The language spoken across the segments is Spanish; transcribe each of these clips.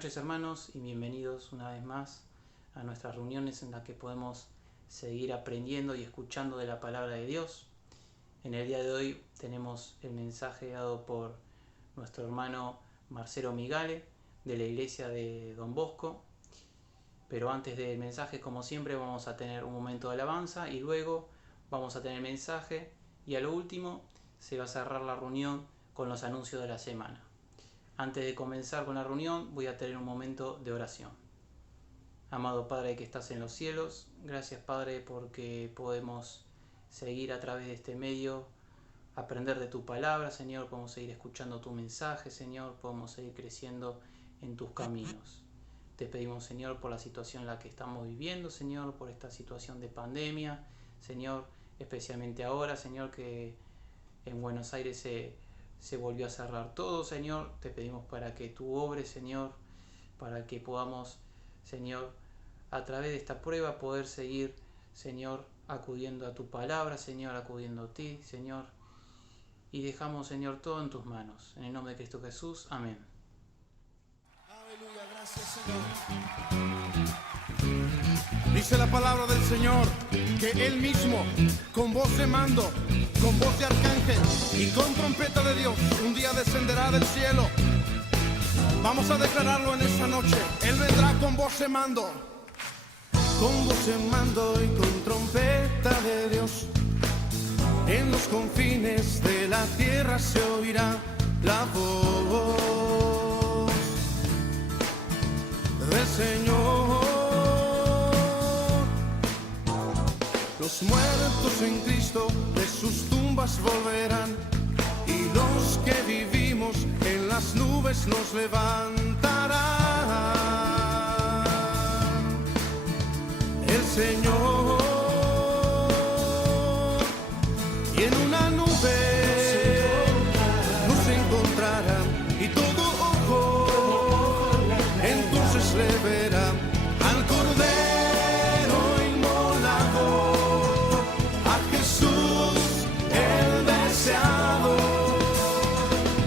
Buenas noches, hermanos, y bienvenidos una vez más a nuestras reuniones en las que podemos seguir aprendiendo y escuchando de la palabra de Dios. En el día de hoy tenemos el mensaje dado por nuestro hermano Marcelo Migale de la iglesia de Don Bosco. Pero antes del mensaje, como siempre, vamos a tener un momento de alabanza y luego vamos a tener el mensaje y a lo último se va a cerrar la reunión con los anuncios de la semana. Antes de comenzar con la reunión, voy a tener un momento de oración. Amado Padre que estás en los cielos, gracias Padre porque podemos seguir a través de este medio, aprender de tu palabra, Señor, podemos seguir escuchando tu mensaje, Señor, podemos seguir creciendo en tus caminos. Te pedimos, Señor, por la situación en la que estamos viviendo, Señor, por esta situación de pandemia, Señor, especialmente ahora, Señor, que en Buenos Aires se volvió a cerrar todo, Señor. Te pedimos para que tú obres, Señor, para que podamos, Señor, a través de esta prueba poder seguir, Señor, acudiendo a tu palabra, Señor, acudiendo a ti, Señor. Y dejamos, Señor, todo en tus manos. En el nombre de Cristo Jesús. Amén. Aleluya, gracias, Señor. Dice la palabra del Señor que Él mismo, con voz de mando, con voz de arcángel y con trompeta de Dios, un día descenderá del cielo. Vamos a declararlo en esta noche. Él vendrá con voz de mando. Con voz de mando y con trompeta de Dios. En los confines de la tierra se oirá la voz del Señor. Los muertos en Cristo de sus tumbas volverán, y los que vivimos en las nubes nos levantarán. El Señor, y en una nube nos encontrará, y todo ojo entonces le verá al Cordero inmolado, a Jesús el deseado.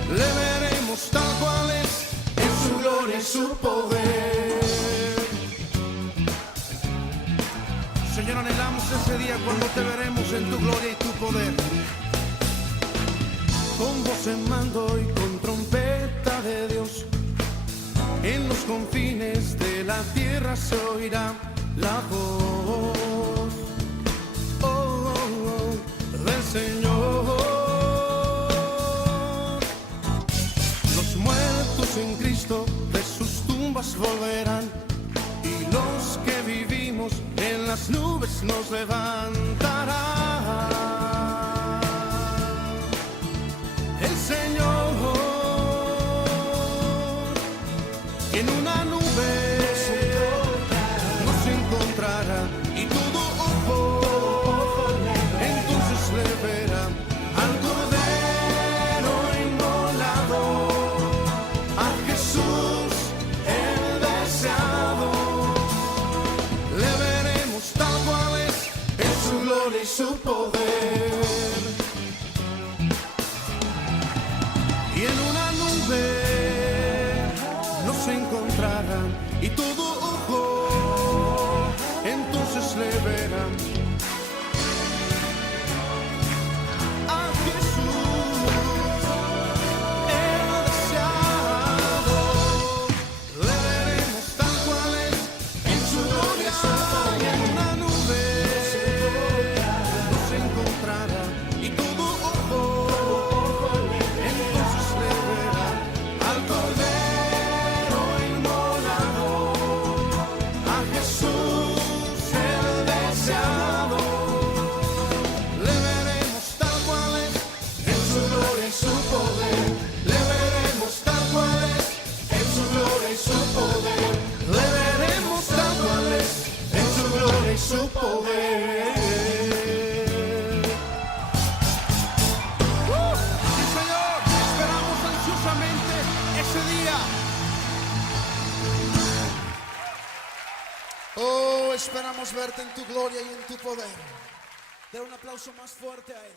Le veremos tal cual es, en su gloria y su poder. Señor, anhelamos ese día cuando te veremos en tu gloria y tu poder. Con voz en mando y con trompeta de Dios, en los confines de la tierra se oirá la voz del Señor. Los muertos en Cristo de sus tumbas volverán, y los que vivimos en las nubes nos levantarán. El Señor, en una nube nos encontrará, y todo ojo entonces le verá al Cordero inmolado, a Jesús el deseado. Le veremos tal cual es, en su gloria y su poder. Y en una nube nos encontrarán, y todo ojo entonces le verán a Jesús el deseado. Le veremos tal cual es, en su gloria. Y en una nube nos encontrará, y todo ojo entonces le verá al Cordero inmolado, a Jesús el deseado. Le veremos tal cual es, en su gloria y su poder. Le veremos tal cual es, en su gloria y su poder. Le veremos tal cual es, en su gloria y su poder. Sí, Señor, esperamos ansiosamente ese día. Oh, esperamos verte en tu gloria y en tu poder. De un aplauso más fuerte a Él.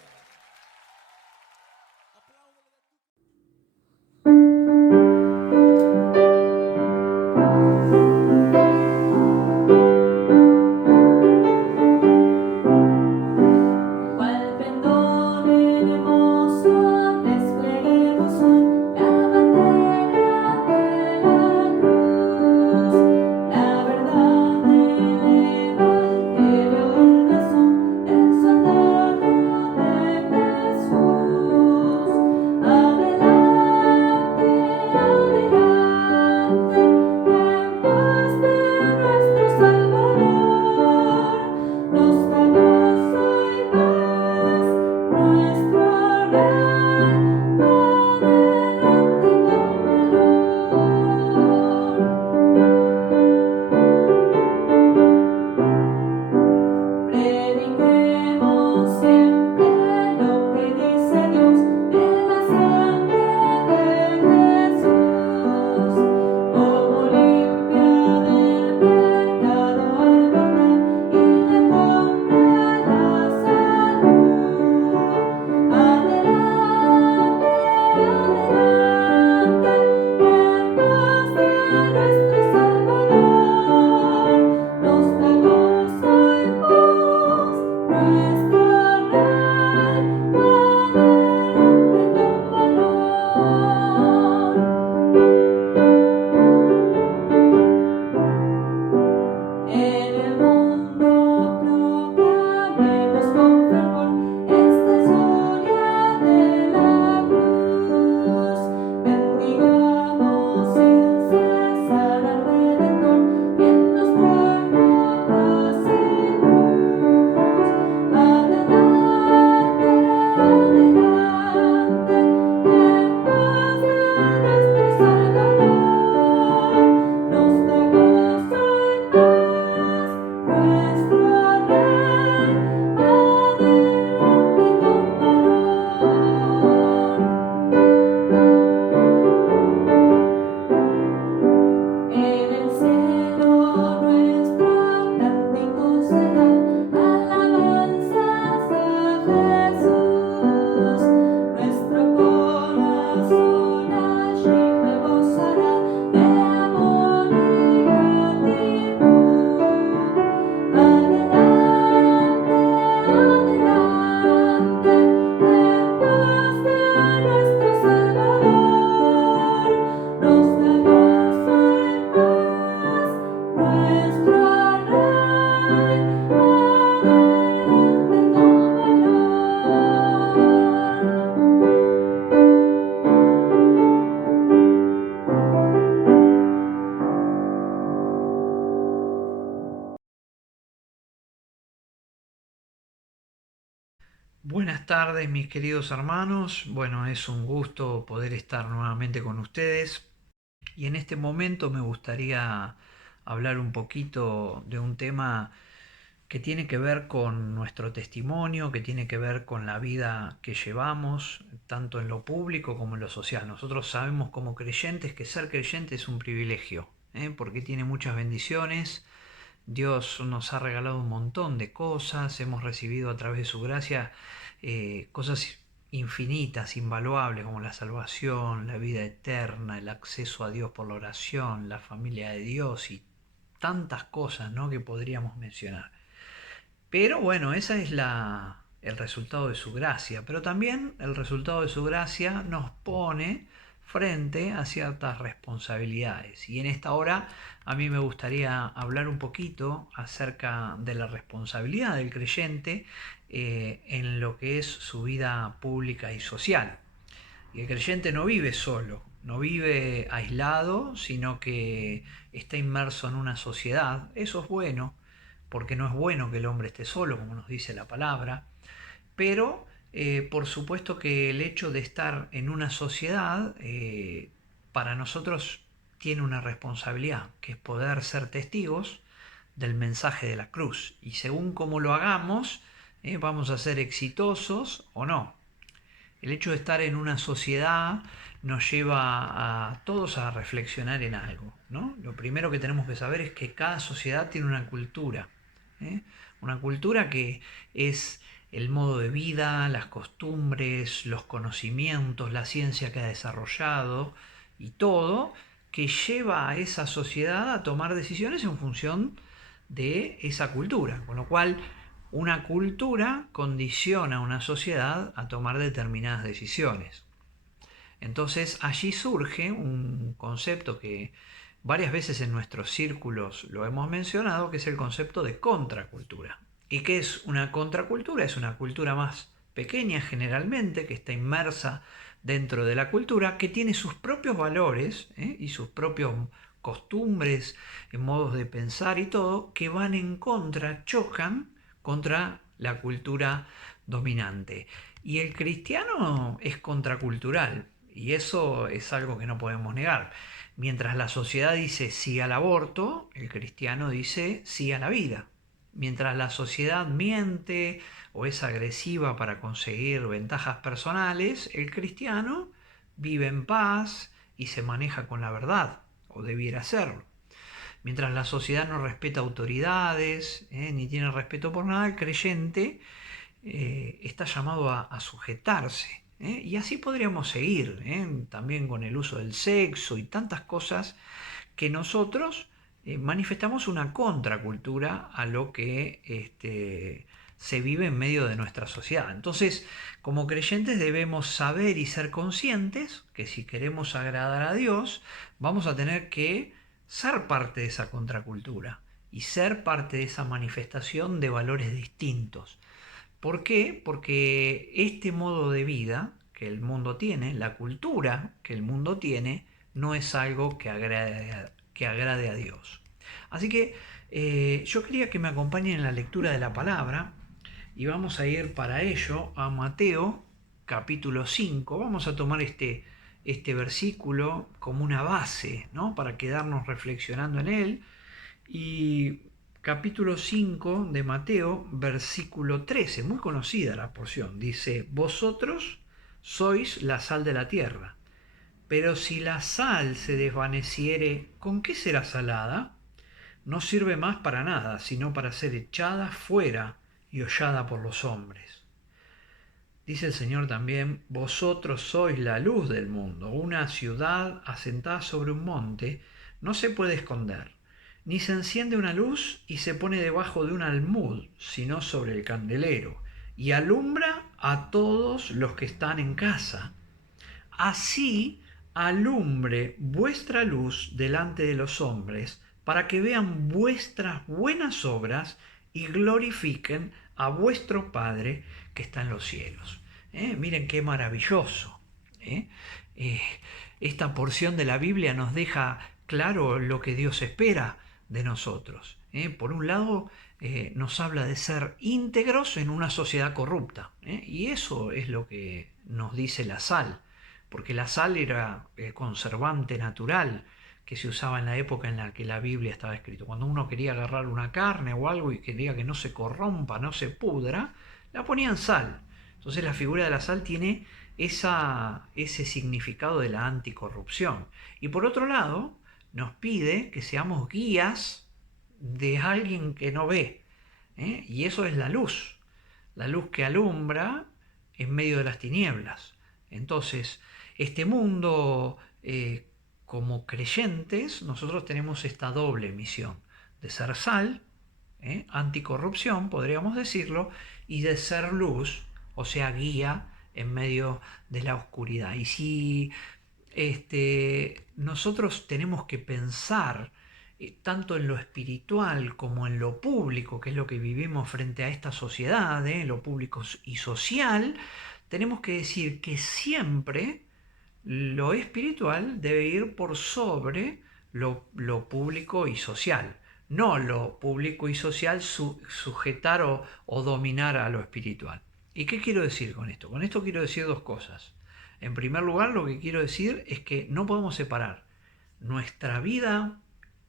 Buenas tardes, mis queridos hermanos. Bueno, es un gusto poder estar nuevamente con ustedes. Y en este momento me gustaría hablar un poquito de un tema que tiene que ver con nuestro testimonio, que tiene que ver con la vida que llevamos, tanto en lo público como en lo social. Nosotros sabemos como creyentes que ser creyente es un privilegio, porque tiene muchas bendiciones. Dios nos ha regalado un montón de cosas, hemos recibido a través de su gracia cosas infinitas, invaluables, como la salvación, la vida eterna, el acceso a Dios por la oración, la familia de Dios y tantas cosas, ¿no?, que podríamos mencionar. Pero bueno, ese es el resultado de su gracia. Pero también el resultado de su gracia nos pone frente a ciertas responsabilidades. Y en esta hora a mí me gustaría hablar un poquito acerca de la responsabilidad del creyente en lo que es su vida pública y social. Y el creyente no vive solo, no vive aislado, sino que está inmerso en una sociedad. Eso es bueno, porque no es bueno que el hombre esté solo, como nos dice la palabra, pero por supuesto que el hecho de estar en una sociedad para nosotros tiene una responsabilidad, que es poder ser testigos del mensaje de la cruz. Y según cómo lo hagamos, vamos a ser exitosos o no. El hecho de estar en una sociedad nos lleva a todos a reflexionar en algo, ¿no? Lo primero que tenemos que saber es que cada sociedad tiene una cultura, una cultura que es el modo de vida, las costumbres, los conocimientos, la ciencia que ha desarrollado y todo que lleva a esa sociedad a tomar decisiones en función de esa cultura, con lo cual una cultura condiciona a una sociedad a tomar determinadas decisiones. Entonces allí surge un concepto que varias veces en nuestros círculos lo hemos mencionado, que es el concepto de contracultura. ¿Y qué es una contracultura? Es una cultura más pequeña generalmente, que está inmersa dentro de la cultura, que tiene sus propios valores y sus propios costumbres, modos de pensar y todo, que van en contra, chocan contra la cultura dominante. Y el cristiano es contracultural, y eso es algo que no podemos negar. Mientras la sociedad dice sí al aborto, el cristiano dice sí a la vida. Mientras la sociedad miente o es agresiva para conseguir ventajas personales, el cristiano vive en paz y se maneja con la verdad, o debiera hacerlo. Mientras la sociedad no respeta autoridades, ni tiene respeto por nada, el creyente está llamado a sujetarse. Y así podríamos seguir, también con el uso del sexo y tantas cosas que nosotros manifestamos una contracultura a lo que se vive en medio de nuestra sociedad. Entonces, como creyentes debemos saber y ser conscientes que si queremos agradar a Dios, vamos a tener que ser parte de esa contracultura y ser parte de esa manifestación de valores distintos. ¿Por qué? Porque este modo de vida que el mundo tiene, la cultura que el mundo tiene, no es algo que agrade a Dios. Así que yo quería que me acompañen en la lectura de la palabra y vamos a ir para ello a Mateo capítulo 5. Vamos a tomar este versículo como una base, ¿no?, para quedarnos reflexionando en él. Y capítulo 5 de Mateo, versículo 13, muy conocida la porción, dice: vosotros sois la sal de la tierra, pero si la sal se desvaneciere, ¿con qué será salada? No sirve más para nada, sino para ser echada fuera y hollada por los hombres. Dice el Señor también: vosotros sois la luz del mundo. Una ciudad asentada sobre un monte no se puede esconder, ni se enciende una luz y se pone debajo de un almud, sino sobre el candelero, y alumbra a todos los que están en casa. Así alumbre vuestra luz delante de los hombres, para que vean vuestras buenas obras y glorifiquen a vuestro Padre que está en los cielos. Miren qué maravilloso. Esta porción de la Biblia nos deja claro lo que Dios espera de nosotros. Por un lado, nos habla de ser íntegros en una sociedad corrupta, y eso es lo que nos dice la sal, porque la sal era el conservante natural que se usaba en la época en la que la Biblia estaba escrita. Cuando uno quería agarrar una carne o algo y quería que no se corrompa, no se pudra, la ponían sal. Entonces la figura de la sal tiene ese significado de la anticorrupción. Y por otro lado, nos pide que seamos guías de alguien que no ve, y eso es la luz que alumbra en medio de las tinieblas. Entonces, este mundo, como creyentes, nosotros tenemos esta doble misión de ser sal, anticorrupción, podríamos decirlo, y de ser luz, o sea, guía en medio de la oscuridad. Y si nosotros tenemos que pensar tanto en lo espiritual como en lo público, que es lo que vivimos frente a esta sociedad, lo público y social, tenemos que decir que siempre lo espiritual debe ir por sobre lo público y social. No lo público y social sujetar o dominar a lo espiritual. ¿Y qué quiero decir con esto? Con esto quiero decir dos cosas. En primer lugar, lo que quiero decir es que no podemos separar nuestra vida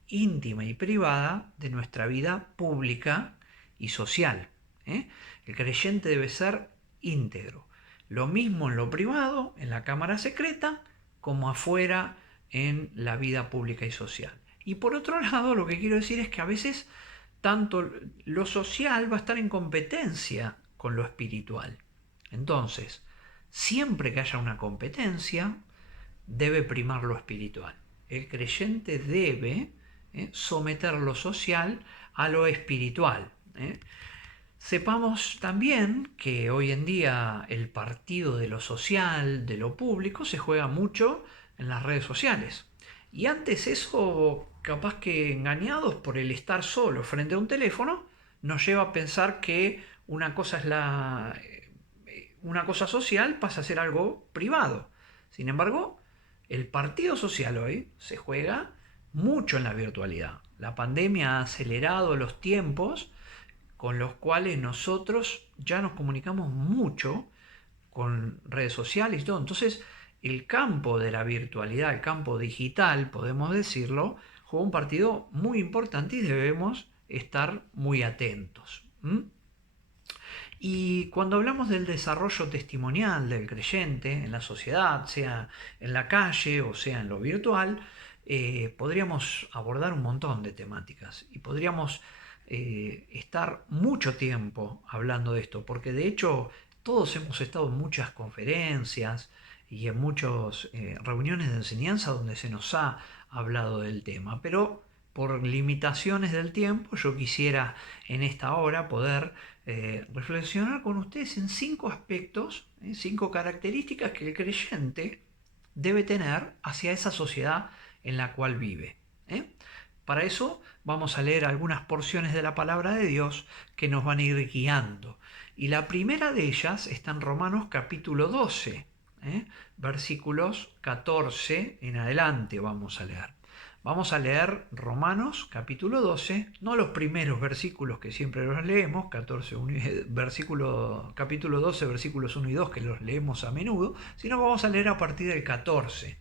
íntima y privada de nuestra vida pública y social. El creyente debe ser íntegro. Lo mismo en lo privado, en la cámara secreta, como afuera en la vida pública y social. Y por otro lado, lo que quiero decir es que a veces tanto lo social va a estar en competencia con lo espiritual. Entonces, siempre que haya una competencia, debe primar lo espiritual. El creyente debe someter lo social a lo espiritual. Sepamos también que hoy en día el partido de lo social, de lo público, se juega mucho en las redes sociales. Y antes eso, capaz que engañados por el estar solo frente a un teléfono, nos lleva a pensar que una cosa social pasa a ser algo privado. Sin embargo, el partido social hoy se juega mucho en la virtualidad. La pandemia ha acelerado los tiempos con los cuales nosotros ya nos comunicamos mucho con redes sociales y todo. Entonces, el campo de la virtualidad, el campo digital, podemos decirlo, juega un partido muy importante y debemos estar muy atentos. Y cuando hablamos del desarrollo testimonial del creyente en la sociedad, sea en la calle o sea en lo virtual, podríamos abordar un montón de temáticas y podríamos estar mucho tiempo hablando de esto, porque de hecho todos hemos estado en muchas conferencias y en muchas reuniones de enseñanza donde se nos ha hablado del tema, pero por limitaciones del tiempo yo quisiera en esta hora poder reflexionar con ustedes en 5 aspectos, 5 características que el creyente debe tener hacia esa sociedad en la cual vive. Para eso vamos a leer algunas porciones de la palabra de Dios que nos van a ir guiando. Y la primera de ellas está en Romanos capítulo 12, versículos 14 en adelante vamos a leer. Vamos a leer Romanos capítulo 12, no los primeros versículos que siempre los leemos, capítulo 12, versículos 1 y 2 que los leemos a menudo, sino vamos a leer a partir del 14.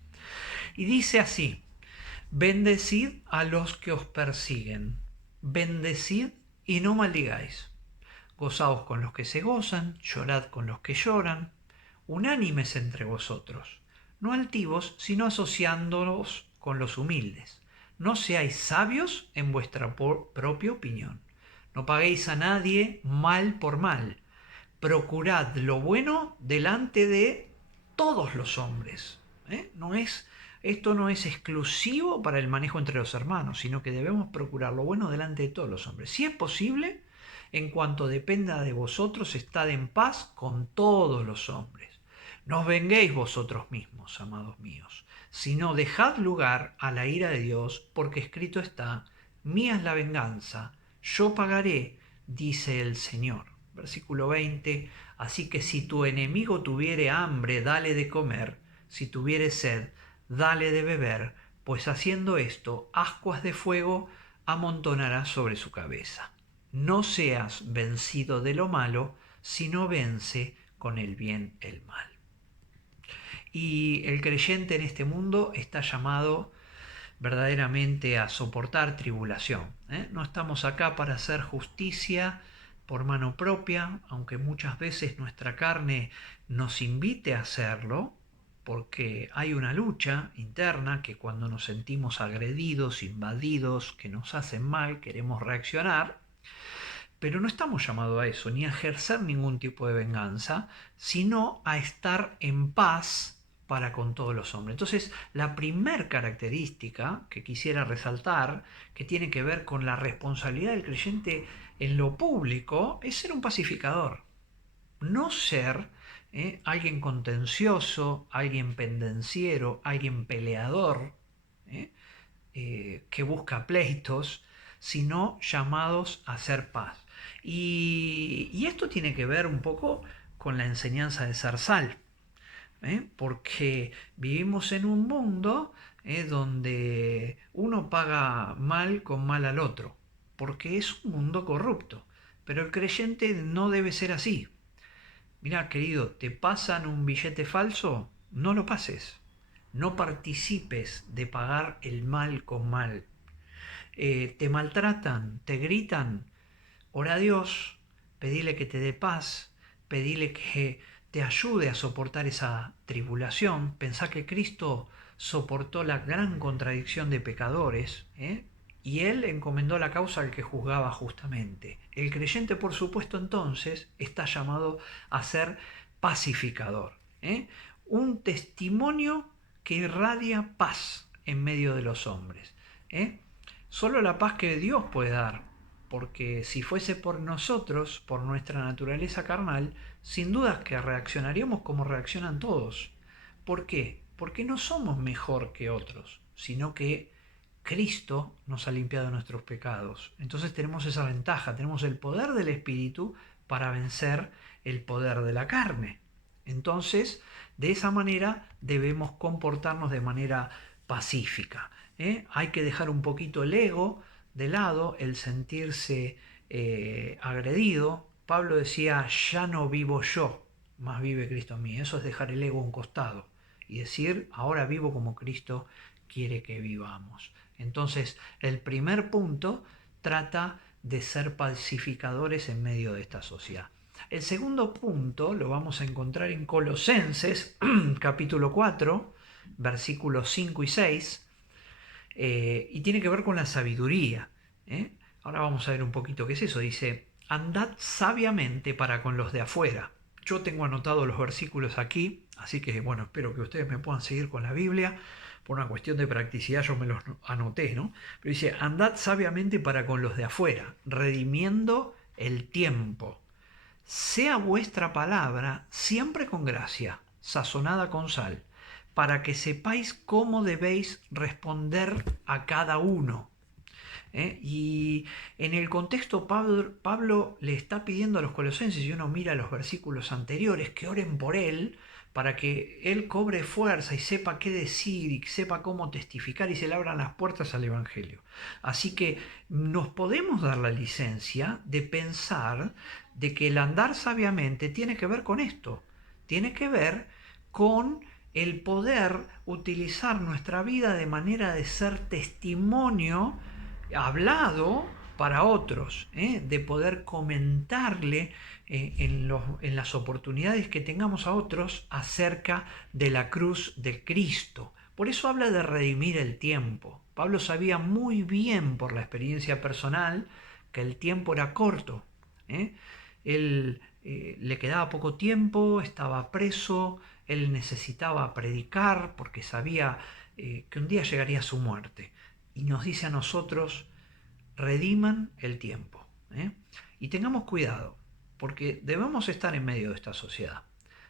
Y dice así: bendecid a los que os persiguen, bendecid y no maldigáis. Gozaos con los que se gozan, llorad con los que lloran, unánimes entre vosotros, no altivos, sino asociándolos con los humildes. No seáis sabios en vuestra propia opinión. No paguéis a nadie mal por mal. Procurad lo bueno delante de todos los hombres. Esto no es exclusivo para el manejo entre los hermanos, sino que debemos procurar lo bueno delante de todos los hombres. Si es posible, en cuanto dependa de vosotros, estad en paz con todos los hombres. No os venguéis vosotros mismos, amados míos, sino dejad lugar a la ira de Dios, porque escrito está: mía es la venganza, yo pagaré, dice el Señor. Versículo 20, así que si tu enemigo tuviere hambre, dale de comer, si tuviere sed, dale de beber, pues haciendo esto, ascuas de fuego amontonará sobre su cabeza. No seas vencido de lo malo, sino vence con el bien el mal. Y el creyente en este mundo está llamado verdaderamente a soportar tribulación. No estamos acá para hacer justicia por mano propia, aunque muchas veces nuestra carne nos invite a hacerlo, porque hay una lucha interna que cuando nos sentimos agredidos, invadidos, que nos hacen mal, queremos reaccionar, pero no estamos llamados a eso, ni a ejercer ningún tipo de venganza, sino a estar en paz para con todos los hombres. Entonces, la primer característica que quisiera resaltar, que tiene que ver con la responsabilidad del creyente en lo público, es ser un pacificador. No ser alguien contencioso, alguien pendenciero, alguien peleador, que busca pleitos, sino llamados a hacer paz. Y esto tiene que ver un poco con la enseñanza de Zarzal, porque vivimos en un mundo donde uno paga mal con mal al otro, porque es un mundo corrupto, pero el creyente no debe ser así. Mira, querido, ¿te pasan un billete falso? No lo pases. No participes de pagar el mal con mal. Te maltratan, te gritan. Ora a Dios, pedile que te dé paz, pedile que te ayude a soportar esa tribulación. Pensá que Cristo soportó la gran contradicción de pecadores, y Él encomendó la causa al que juzgaba justamente. El creyente, por supuesto, entonces, está llamado a ser pacificador. Un testimonio que irradia paz en medio de los hombres. Solo la paz que Dios puede dar, porque si fuese por nosotros, por nuestra naturaleza carnal, sin dudas que reaccionaríamos como reaccionan todos. ¿Por qué? Porque no somos mejor que otros, sino que Cristo nos ha limpiado nuestros pecados. Entonces tenemos esa ventaja, tenemos el poder del Espíritu para vencer el poder de la carne. Entonces, de esa manera debemos comportarnos de manera pacífica. Hay que dejar un poquito el ego de lado, el sentirse agredido. Pablo decía, ya no vivo yo, mas vive Cristo en mí. Eso es dejar el ego a un costado y decir, ahora vivo como Cristo quiere que vivamos. Entonces, el primer punto trata de ser pacificadores en medio de esta sociedad. El segundo punto lo vamos a encontrar en Colosenses, capítulo 4, versículos 5 y 6, y tiene que ver con la sabiduría. Ahora vamos a ver un poquito qué es eso. Dice, andad sabiamente para con los de afuera. Yo tengo anotado los versículos aquí, así que bueno, espero que ustedes me puedan seguir con la Biblia. Por una cuestión de practicidad yo me los anoté, ¿no? Pero dice, andad sabiamente para con los de afuera, redimiendo el tiempo. Sea vuestra palabra siempre con gracia, sazonada con sal, para que sepáis cómo debéis responder a cada uno. Y en el contexto Pablo le está pidiendo a los colosenses, y uno mira los versículos anteriores, que oren por él, para que él cobre fuerza y sepa qué decir y sepa cómo testificar y se le abran las puertas al Evangelio. Así que nos podemos dar la licencia de pensar de que el andar sabiamente tiene que ver con esto, tiene que ver con el poder utilizar nuestra vida de manera de ser testimonio hablado para otros, de poder comentarle en las oportunidades que tengamos a otros acerca de la cruz de Cristo. Por eso habla de redimir el tiempo. Pablo sabía muy bien por la experiencia personal que el tiempo era corto. Él le quedaba poco tiempo, estaba preso, él necesitaba predicar porque sabía que un día llegaría su muerte. Y nos dice a nosotros, rediman el tiempo. Y tengamos cuidado, porque debemos estar en medio de esta sociedad.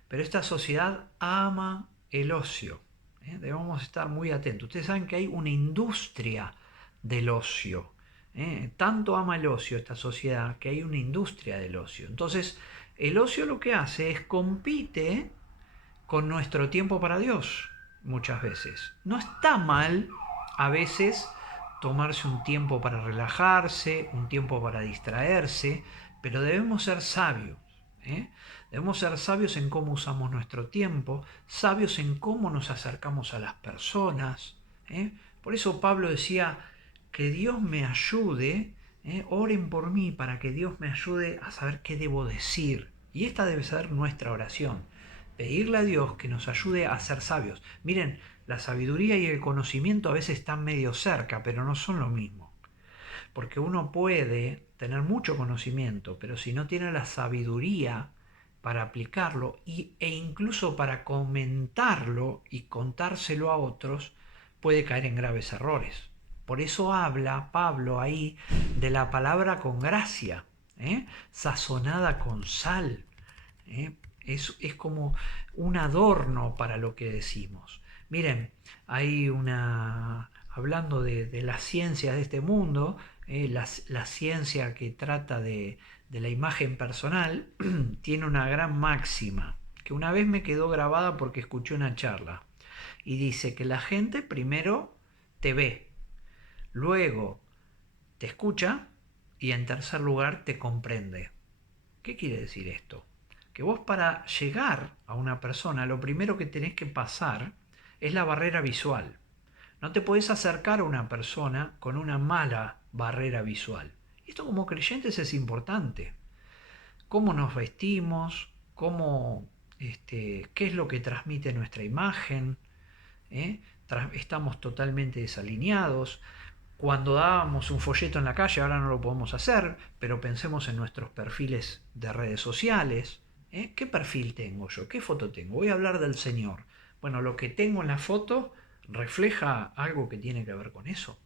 Pero esta sociedad ama el ocio. Debemos estar muy atentos. Ustedes saben que hay una industria del ocio. Tanto ama el ocio esta sociedad que hay una industria del ocio. Entonces, el ocio lo que hace es compite con nuestro tiempo para Dios, muchas veces. No está mal a veces tomarse un tiempo para relajarse, un tiempo para distraerse, pero debemos ser sabios. Debemos ser sabios en cómo usamos nuestro tiempo, sabios en cómo nos acercamos a las personas. Por eso Pablo decía, que Dios me ayude, oren por mí para que Dios me ayude a saber qué debo decir. Y esta debe ser nuestra oración, pedirle a Dios que nos ayude a ser sabios. Miren, la sabiduría y el conocimiento a veces están medio cerca, pero no son lo mismo. Porque uno puede tener mucho conocimiento, pero si no tiene la sabiduría para aplicarlo e incluso para comentarlo y contárselo a otros, puede caer en graves errores. Por eso habla Pablo ahí de la palabra con gracia, sazonada con sal. Es como un adorno para lo que decimos. Miren, hay hablando de las ciencias de este mundo, la ciencia que trata de la imagen personal, tiene una gran máxima, que una vez me quedó grabada porque escuché una charla, y dice que la gente primero te ve, luego te escucha y en tercer lugar te comprende. ¿Qué quiere decir esto? Que vos para llegar a una persona, lo primero que tenés que pasar es la barrera visual. No te podés acercar a una persona con una mala barrera visual. Esto como creyentes es importante. Cómo nos vestimos, qué es lo que transmite nuestra imagen. Estamos totalmente desalineados. Cuando dábamos un folleto en la calle, ahora no lo podemos hacer, pero pensemos en nuestros perfiles de redes sociales. ¿Qué perfil tengo yo? ¿Qué foto tengo? Voy a hablar del Señor. Bueno, lo que tengo en la foto refleja algo que tiene que ver con eso.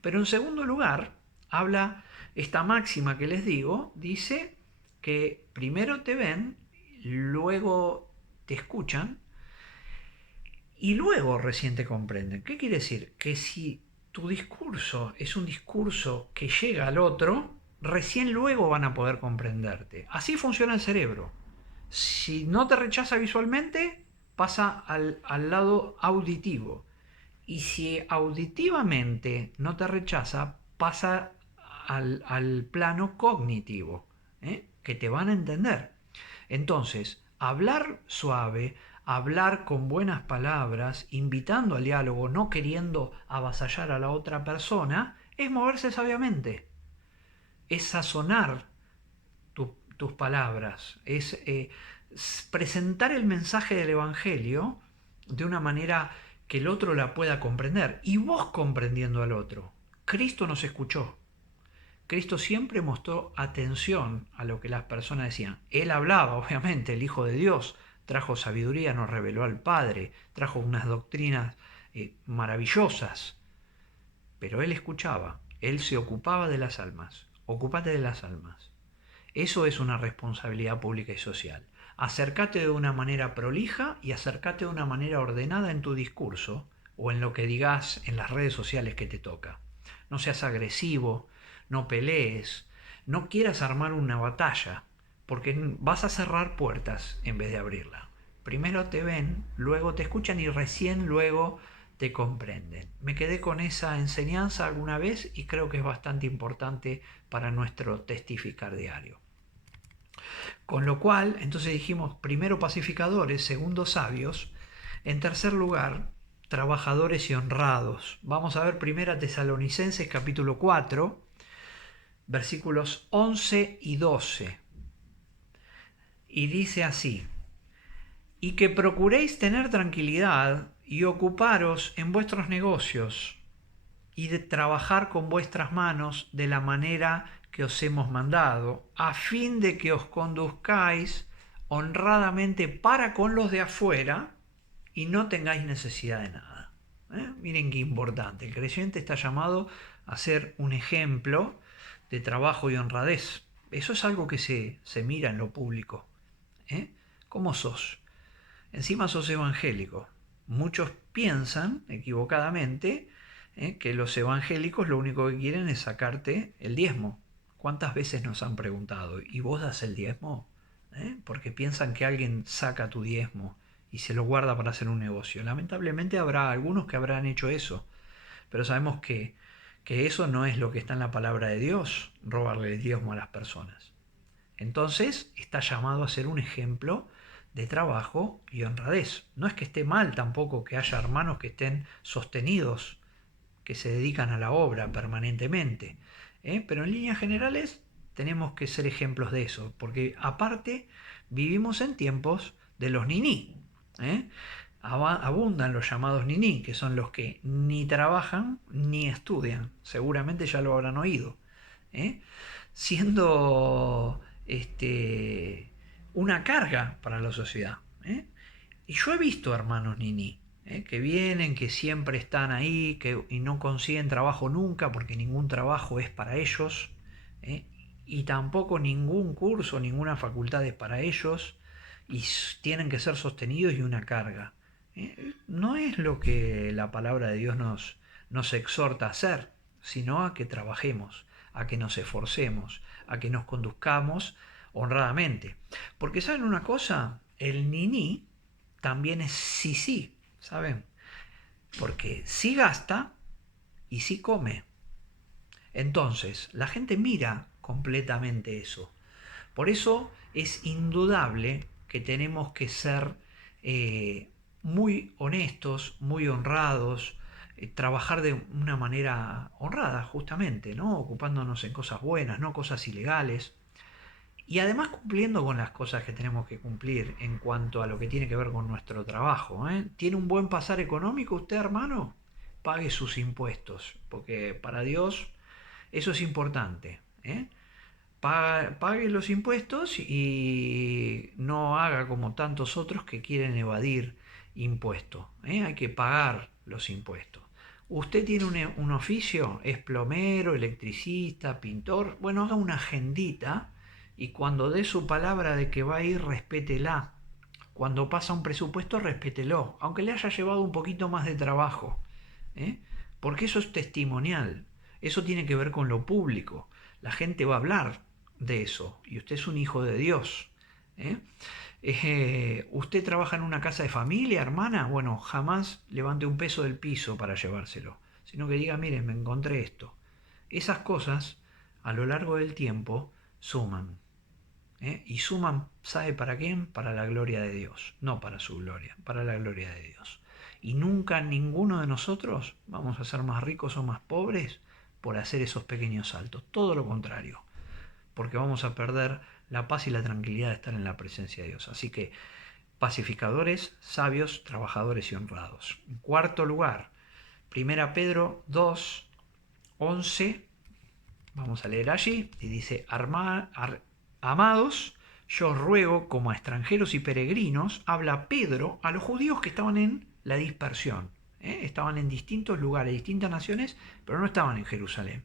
Pero en segundo lugar, habla esta máxima que les digo, dice que primero te ven, luego te escuchan y luego recién te comprenden. ¿Qué quiere decir? Que si tu discurso es un discurso que llega al otro, recién luego van a poder comprenderte. Así funciona el cerebro. Si no te rechaza visualmente, pasa al lado auditivo. Y si auditivamente no te rechaza, pasa al plano cognitivo, que te van a entender. Entonces, hablar suave, hablar con buenas palabras, invitando al diálogo, no queriendo avasallar a la otra persona, es moverse sabiamente. Es sazonar tus palabras, es presentar el mensaje del Evangelio de una manera que el otro la pueda comprender, y vos comprendiendo al otro. Cristo nos escuchó. Cristo siempre mostró atención a lo que las personas decían. Él hablaba, obviamente, el Hijo de Dios, trajo sabiduría, nos reveló al Padre, trajo unas doctrinas maravillosas, pero Él escuchaba, Él se ocupaba de las almas. Ocúpate de las almas. Eso es una responsabilidad pública y social. Acércate de una manera prolija y acércate de una manera ordenada en tu discurso o en lo que digas en las redes sociales que te toca. No seas agresivo, no pelees, no quieras armar una batalla, porque vas a cerrar puertas en vez de abrirla. Primero te ven, luego te escuchan y recién luego te comprenden. Me quedé con esa enseñanza alguna vez y creo que es bastante importante para nuestro testificar diario. Con lo cual, entonces dijimos, primero pacificadores, segundo sabios, en tercer lugar, trabajadores y honrados. Vamos a ver 1 Tesalonicenses capítulo 4, versículos 11 y 12. Y dice así: y que procuréis tener tranquilidad y ocuparos en vuestros negocios y de trabajar con vuestras manos de la manera que os hemos mandado, a fin de que os conduzcáis honradamente para con los de afuera y no tengáis necesidad de nada. Miren qué importante. El creyente está llamado a ser un ejemplo de trabajo y honradez. Eso es algo que se mira en lo público. ¿Cómo sos? Encima sos evangélico. Muchos piensan equivocadamente que los evangélicos lo único que quieren es sacarte el diezmo. ¿Cuántas veces nos han preguntado, ¿y vos das el diezmo? Porque piensan que alguien saca tu diezmo y se lo guarda para hacer un negocio. Lamentablemente habrá algunos que habrán hecho eso, pero sabemos que que eso no es lo que está en la palabra de Dios, robarle el diezmo a las personas. Entonces está llamado a ser un ejemplo de trabajo y honradez. No es que esté mal tampoco que haya hermanos que estén sostenidos, que se dedican a la obra permanentemente, pero en líneas generales tenemos que ser ejemplos de eso, porque aparte vivimos en tiempos de los niní. Abundan los llamados niní, que son los que ni trabajan ni estudian. Seguramente ya lo habrán oído. Siendo una carga para la sociedad. Y yo he visto hermanos niní que vienen, que siempre están ahí, y no consiguen trabajo nunca, porque ningún trabajo es para ellos, y tampoco ningún curso, ninguna facultad es para ellos, y tienen que ser sostenidos y una carga. No es lo que la palabra de Dios nos exhorta a hacer, sino a que trabajemos, a que nos esforcemos, a que nos conduzcamos honradamente. Porque ¿saben una cosa? El niní también es sí, ¿saben? Porque sí gasta y sí come. Entonces, la gente mira completamente eso. Por eso es indudable que tenemos que ser muy honestos, muy honrados, trabajar de una manera honrada, justamente, ¿no? Ocupándonos en cosas buenas, no cosas ilegales. Y además cumpliendo con las cosas que tenemos que cumplir en cuanto a lo que tiene que ver con nuestro trabajo. ¿Tiene un buen pasar económico usted, hermano? Pague sus impuestos, porque para Dios eso es importante. Pague los impuestos y no haga como tantos otros que quieren evadir impuestos. Hay que pagar los impuestos. Usted tiene un oficio, es plomero, electricista, pintor. Bueno, haga una agendita y cuando dé su palabra de que va a ir, respétela. Cuando pasa un presupuesto, respételo, aunque le haya llevado un poquito más de trabajo. Porque eso es testimonial. Eso tiene que ver con lo público. La gente va a hablar de eso y usted es un hijo de Dios. ¿Usted trabaja en una casa de familia, hermana? Bueno, jamás levante un peso del piso para llevárselo, sino que diga, miren, me encontré esto. Esas cosas, a lo largo del tiempo, suman. Y suman, ¿sabe para quién? Para la gloria de Dios, no para su gloria, para la gloria de Dios. Y nunca ninguno de nosotros vamos a ser más ricos o más pobres por hacer esos pequeños saltos. Todo lo contrario, porque vamos a perder la paz y la tranquilidad de estar en la presencia de Dios. Así que pacificadores, sabios, trabajadores y honrados. En cuarto lugar, 1 Pedro 2, 11, vamos a leer allí, y dice, amados, yo os ruego como a extranjeros y peregrinos, habla Pedro a los judíos que estaban en la dispersión. Estaban en distintos lugares, distintas naciones, pero no estaban en Jerusalén.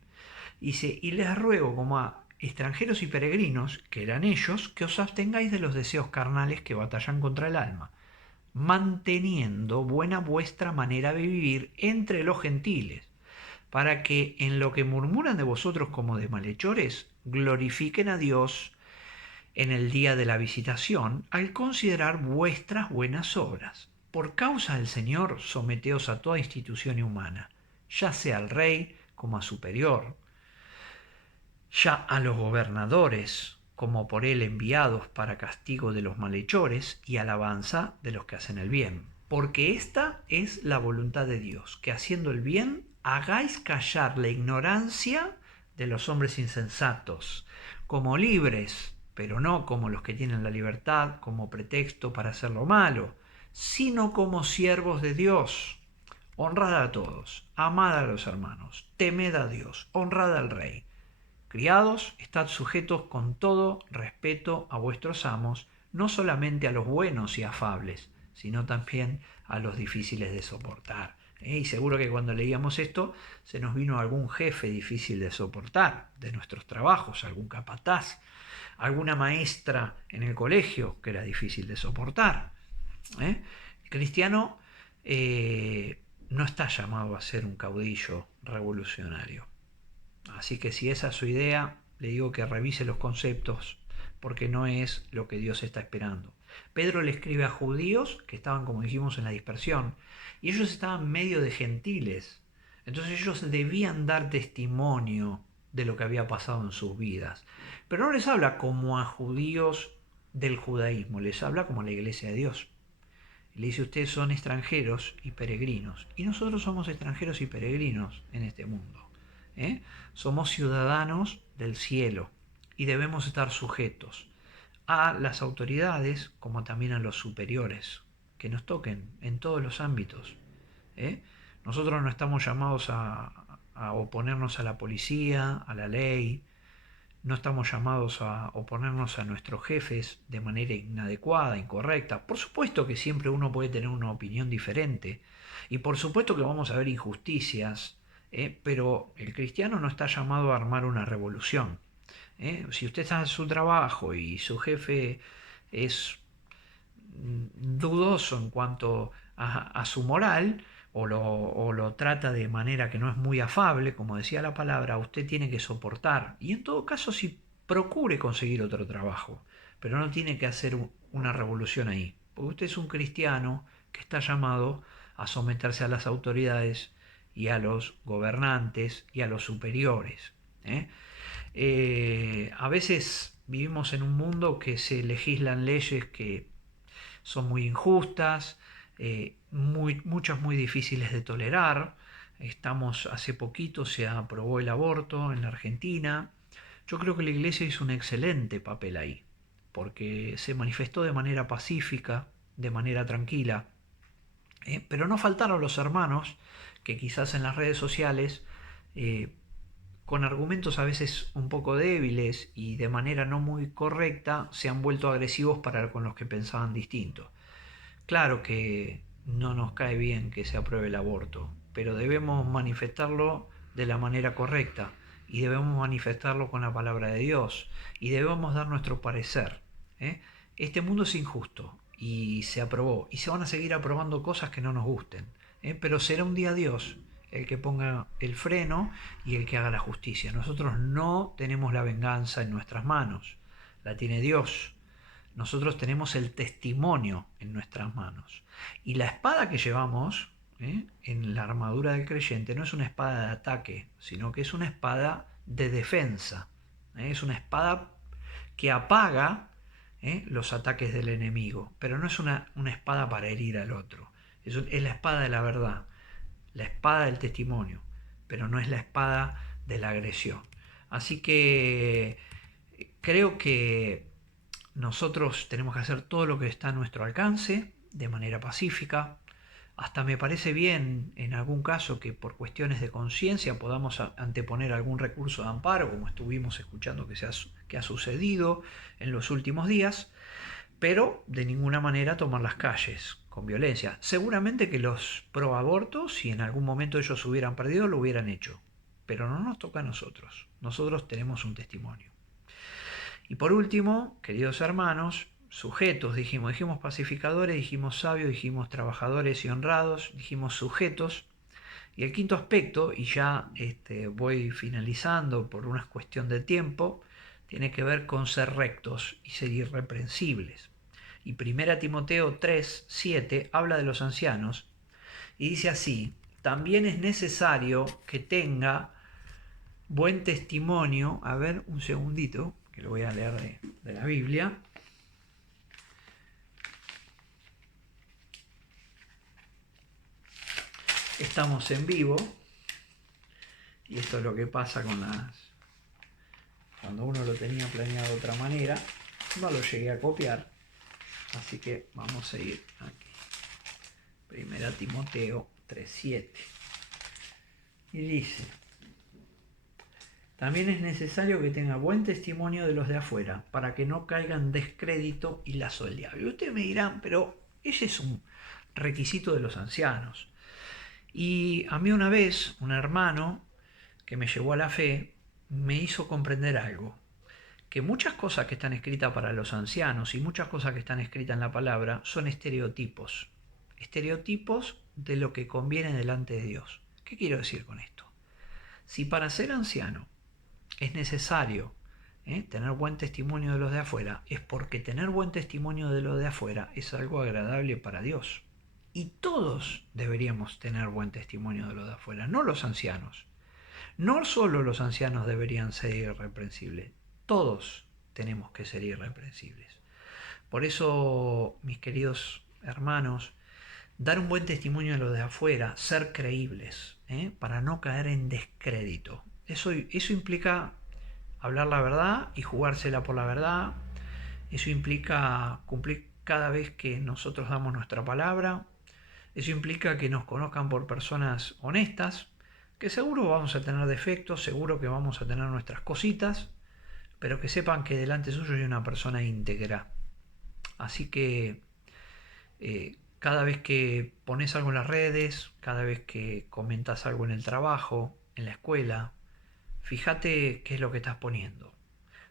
Dice, y les ruego como a extranjeros y peregrinos, que eran ellos, que os abstengáis de los deseos carnales que batallan contra el alma, manteniendo buena vuestra manera de vivir entre los gentiles, para que en lo que murmuran de vosotros como de malhechores, glorifiquen a Dios en el día de la visitación, al considerar vuestras buenas obras. Por causa del Señor, someteos a toda institución humana, ya sea al rey como a superior, ya a los gobernadores como por él enviados para castigo de los malhechores y alabanza de los que hacen el bien. Porque esta es la voluntad de Dios, que haciendo el bien hagáis callar la ignorancia de los hombres insensatos, como libres, pero no como los que tienen la libertad como pretexto para hacer lo malo, sino como siervos de Dios. Honrad a todos, amad a los hermanos, temed a Dios, honrad al rey. Criados, estad sujetos con todo respeto a vuestros amos, no solamente a los buenos y afables, sino también a los difíciles de soportar. Y seguro que cuando leíamos esto se nos vino algún jefe difícil de soportar de nuestros trabajos, algún capataz, alguna maestra en el colegio que era difícil de soportar. El cristiano no está llamado a ser un caudillo revolucionario. Así que si esa es su idea, le digo que revise los conceptos, porque no es lo que Dios está esperando. Pedro le escribe a judíos que estaban, como dijimos, en la dispersión, y ellos estaban medio de gentiles, Entonces ellos debían dar testimonio de lo que había pasado en sus vidas. Pero no les habla como a judíos del judaísmo, les habla como a la iglesia de Dios. Le dice, ustedes son extranjeros y peregrinos. Y nosotros somos extranjeros y peregrinos en este mundo. Somos ciudadanos del cielo y debemos estar sujetos a las autoridades como también a los superiores que nos toquen en todos los ámbitos. Nosotros no estamos llamados a oponernos a la policía, a la ley, no estamos llamados a oponernos a nuestros jefes de manera inadecuada, incorrecta. Por supuesto que siempre uno puede tener una opinión diferente y por supuesto que vamos a ver injusticias, pero el cristiano no está llamado a armar una revolución. Si usted está en su trabajo y su jefe es dudoso en cuanto a su moral o lo trata de manera que no es muy afable, como decía la palabra, usted tiene que soportar. Y en todo caso, si procure conseguir otro trabajo, pero no tiene que hacer una revolución ahí, porque usted es un cristiano que está llamado a someterse a las autoridades y a los gobernantes y a los superiores. A veces vivimos en un mundo que se legislan leyes que son muy injustas, muchas muy difíciles de tolerar. Hace poquito se aprobó el aborto en la Argentina. Yo creo que la Iglesia hizo un excelente papel ahí, porque se manifestó de manera pacífica, de manera tranquila. Pero no faltaron los hermanos que quizás en las redes sociales, con argumentos a veces un poco débiles y de manera no muy correcta, se han vuelto agresivos para con los que pensaban distinto. Claro que no nos cae bien que se apruebe el aborto, pero debemos manifestarlo de la manera correcta y debemos manifestarlo con la palabra de Dios y debemos dar nuestro parecer. Este mundo es injusto y se aprobó y se van a seguir aprobando cosas que no nos gusten, pero será un día Dios el que ponga el freno y el que haga la justicia. Nosotros no tenemos la venganza en nuestras manos, la tiene Dios. Nosotros tenemos el testimonio en nuestras manos. Y la espada que llevamos en la armadura del creyente no es una espada de ataque, sino que es una espada de defensa. Es una espada que apaga los ataques del enemigo, pero no es una espada para herir al otro. Es la espada de la verdad, la espada del testimonio, pero no es la espada de la agresión. Así que creo que nosotros tenemos que hacer todo lo que está a nuestro alcance de manera pacífica. Hasta me parece bien en algún caso que por cuestiones de conciencia podamos anteponer algún recurso de amparo, como estuvimos escuchando que ha sucedido en los últimos días, pero de ninguna manera tomar las calles con violencia. Seguramente que los pro abortos, si en algún momento ellos hubieran perdido, lo hubieran hecho, pero no nos toca a nosotros. Nosotros tenemos un testimonio. Y por último, queridos hermanos, sujetos, dijimos pacificadores, dijimos sabios, dijimos trabajadores y honrados, dijimos sujetos. Y el quinto aspecto, y ya voy finalizando por una cuestión de tiempo, tiene que ver con ser rectos y ser irreprensibles. Y 1 Timoteo 3:7 habla de los ancianos y dice así: también es necesario que tenga buen testimonio. A ver, un segundito, que lo voy a leer de la Biblia. Estamos en vivo y esto es lo que pasa cuando uno lo tenía planeado de otra manera. No lo llegué a copiar, así que vamos a ir aquí. 1 Timoteo 3:7 y dice: también es necesario que tenga buen testimonio de los de afuera, para que no caiga en descrédito y lazo del diablo. Y ustedes me dirán, pero ese es un requisito de los ancianos. Y a mí una vez, un hermano que me llevó a la fe, me hizo comprender algo, que muchas cosas que están escritas para los ancianos y muchas cosas que están escritas en la palabra son estereotipos de lo que conviene delante de Dios. ¿Qué quiero decir con esto? Si para ser anciano es necesario tener buen testimonio de los de afuera, es porque tener buen testimonio de los de afuera es algo agradable para Dios. Y todos deberíamos tener buen testimonio de los de afuera, no los ancianos. No solo los ancianos deberían ser irreprensibles, todos tenemos que ser irreprensibles. Por eso, mis queridos hermanos, dar un buen testimonio de los de afuera, ser creíbles, para no caer en descrédito. Eso implica hablar la verdad y jugársela por la verdad. Eso implica cumplir cada vez que nosotros damos nuestra palabra. Eso implica que nos conozcan por personas honestas, que seguro vamos a tener defectos, seguro que vamos a tener nuestras cositas, pero que sepan que delante suyo hay una persona íntegra. Así que cada vez que pones algo en las redes, cada vez que comentas algo en el trabajo, en la escuela, fíjate qué es lo que estás poniendo,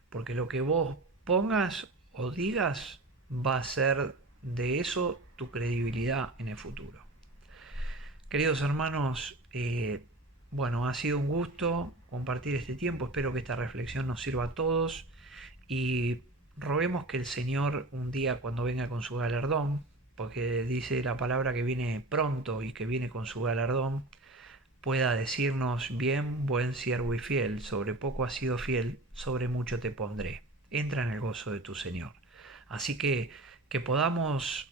porque lo que vos pongas o digas va a ser de eso tu credibilidad en el futuro. Queridos hermanos, bueno, ha sido un gusto compartir este tiempo. Espero que esta reflexión nos sirva a todos y roguemos que el Señor un día, cuando venga con su galardón, porque dice la palabra que viene pronto y que viene con su galardón, pueda decirnos: bien, buen siervo y fiel, sobre poco has sido fiel, sobre mucho te pondré. Entra en el gozo de tu Señor. Así que podamos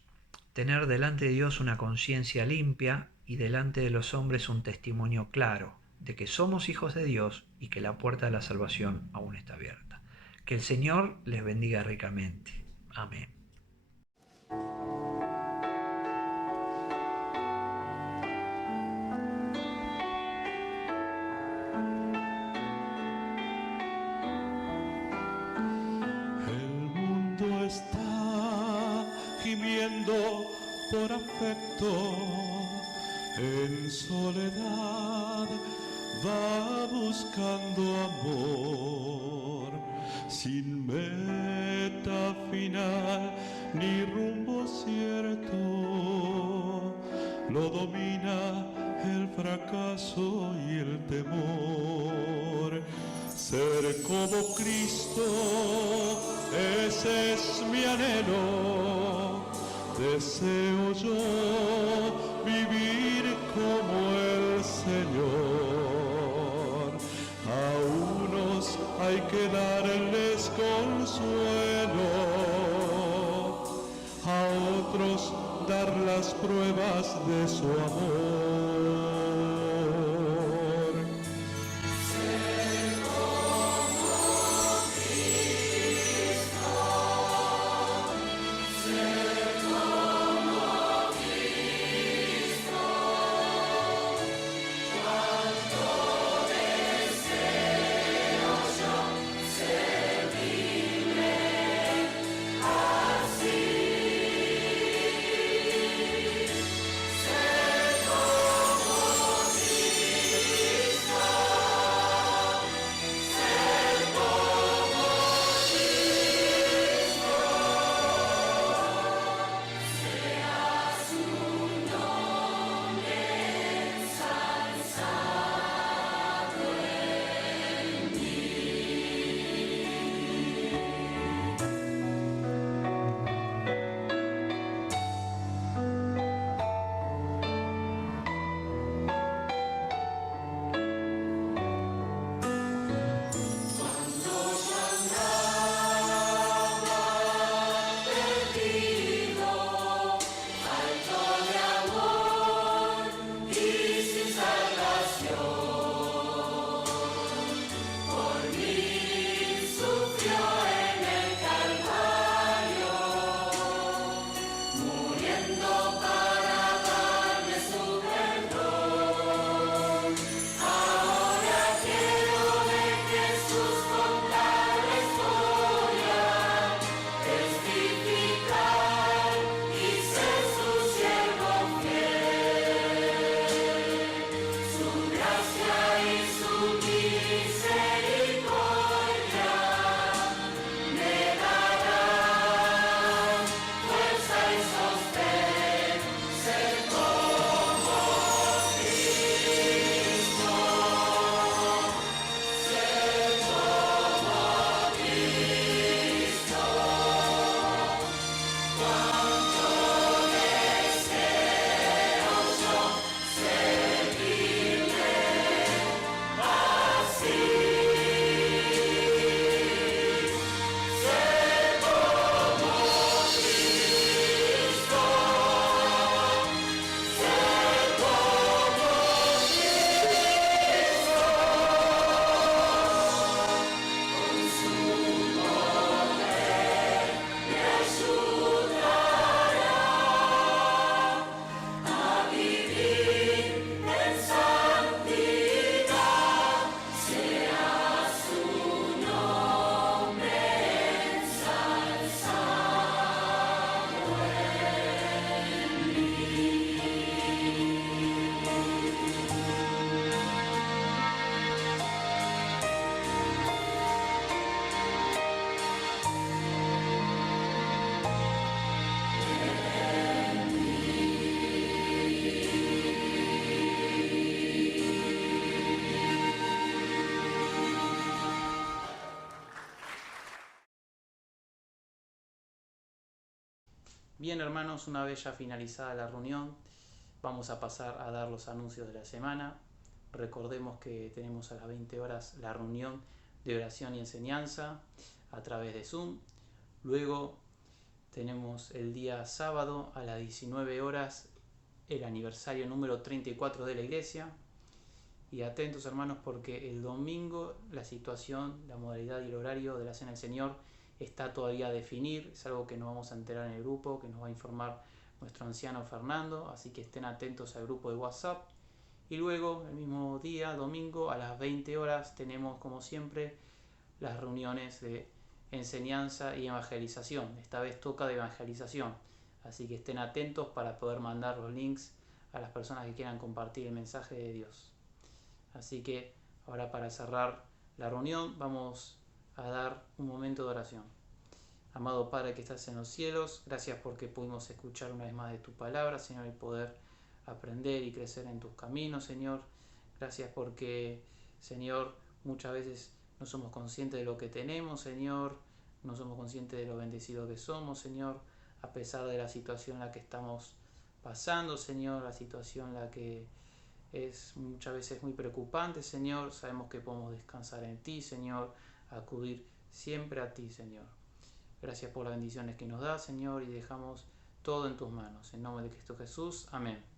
tener delante de Dios una conciencia limpia y delante de los hombres un testimonio claro de que somos hijos de Dios y que la puerta de la salvación aún está abierta. Que el Señor les bendiga ricamente. Amén. El mundo está gimiendo por afecto, en soledad va buscando amor, sin meta final ni rumbo cierto, lo domina el fracaso y el temor. Ser como Cristo, ese es mi anhelo. Deseo yo vivir como el Señor. A unos hay que darles consuelo, a otros dar las pruebas de su amor. Bien, hermanos, una vez ya finalizada la reunión, vamos a pasar a dar los anuncios de la semana. Recordemos que tenemos a las 20 horas la reunión de oración y enseñanza a través de Zoom. Luego tenemos el día sábado a las 19 horas el aniversario número 34 de la iglesia. Y atentos, hermanos, porque el domingo la situación, la modalidad y el horario de la Cena del Señor está todavía a definir. Es algo que nos vamos a enterar en el grupo, que nos va a informar nuestro anciano Fernando. Así que estén atentos al grupo de WhatsApp. Y luego, el mismo día, domingo, a las 20 horas, tenemos, como siempre, las reuniones de enseñanza y evangelización. Esta vez toca de evangelización. Así que estén atentos para poder mandar los links a las personas que quieran compartir el mensaje de Dios. Así que ahora, para cerrar la reunión, vamos a dar un momento de oración. Amado Padre que estás en los cielos, gracias porque pudimos escuchar una vez más de tu palabra, Señor, y poder aprender y crecer en tus caminos, Señor. Gracias porque, Señor, muchas veces no somos conscientes de lo que tenemos, Señor, no somos conscientes de lo bendecidos que somos, Señor, a pesar de la situación en la que estamos pasando, Señor, la situación en la que es muchas veces muy preocupante, Señor. Sabemos que podemos descansar en ti, Señor, acudir siempre a ti, Señor. Gracias por las bendiciones que nos das, Señor, y dejamos todo en tus manos. En nombre de Cristo Jesús. Amén.